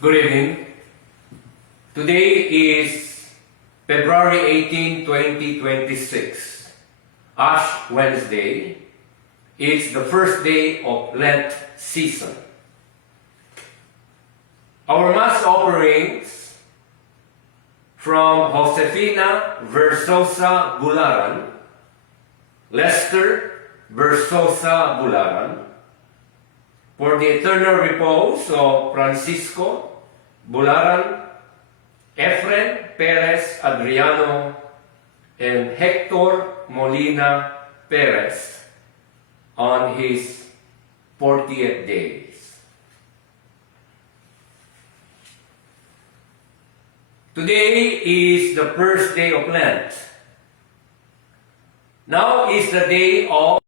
Good evening. Today is February 18, 2026. Ash Wednesday. It's the first day of Lent season. Our Mass offerings from Josefina Versosa Bularan, Lester Versosa Bularan, for the eternal repose of Francisco Bularan, Efren Perez Adriano, and Hector Molina Perez on his 40th days. Today is the first day of Lent. Now is the day of